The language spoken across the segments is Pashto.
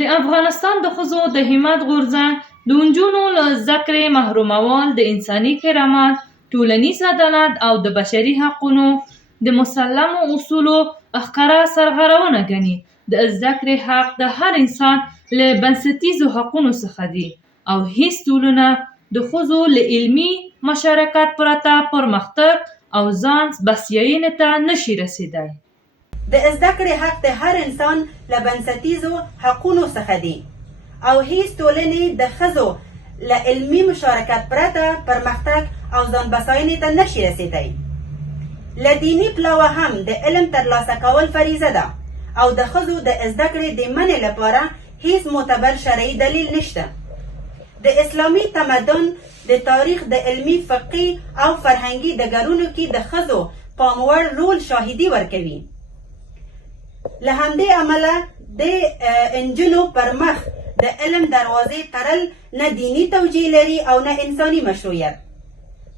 د افغانستان د ښځو د همت غورځنګ د نجونو له زده کړې محرومول د انساني کرامت، ټولنیز عدالت او د بشري حقونو د مسلمو اصولو ښکاره سرغړونه ګڼي. د زده کړې حق د هر انسان له بنسټیزو حقونو څخه دی او هیڅ ټولنه د ښځو له علمي مشارکت پرته پرمختګ او ځان بسیاینې ته نشي رسیدای. د زده کړې حق د هر انسان له بنسټیزو حقونو څخه دی او هیڅ ټولنې د ښځو له علمي مشارکت پرته پرمختګ او ځان بسیاینې ته نشي رسیدای. له دیني پلوه هم د علم ترلاسه کول فریضه ده او د ښځو د زده کړې د منع لپاره هیڅ معتبر شرعي دلیل نشته. د اسلامي تمدن د تاریخ د علمي، فقهي او فرهنګي ډګرونو کې د ښځو پام وړ رول شاهدي ورکوي. له همدې امله د نجونو پر مخ د علم دروازې تړل نه دیني توجیه لري او نه انساني مشروعیت.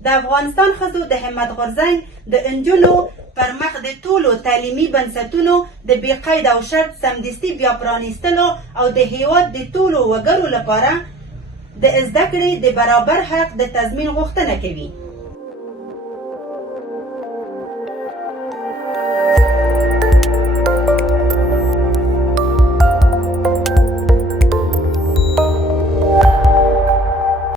د افغانستان ښځو د همت غورځنګ د نجونو پر مخ د ټولو تعلیمي بنسټونو د بې قید او شرط سمدستي بیا پرانیستلو او د هیواد د ټولو وګړو لپاره د زده کړې د برابر حق د تضمین غوښتنه کوي.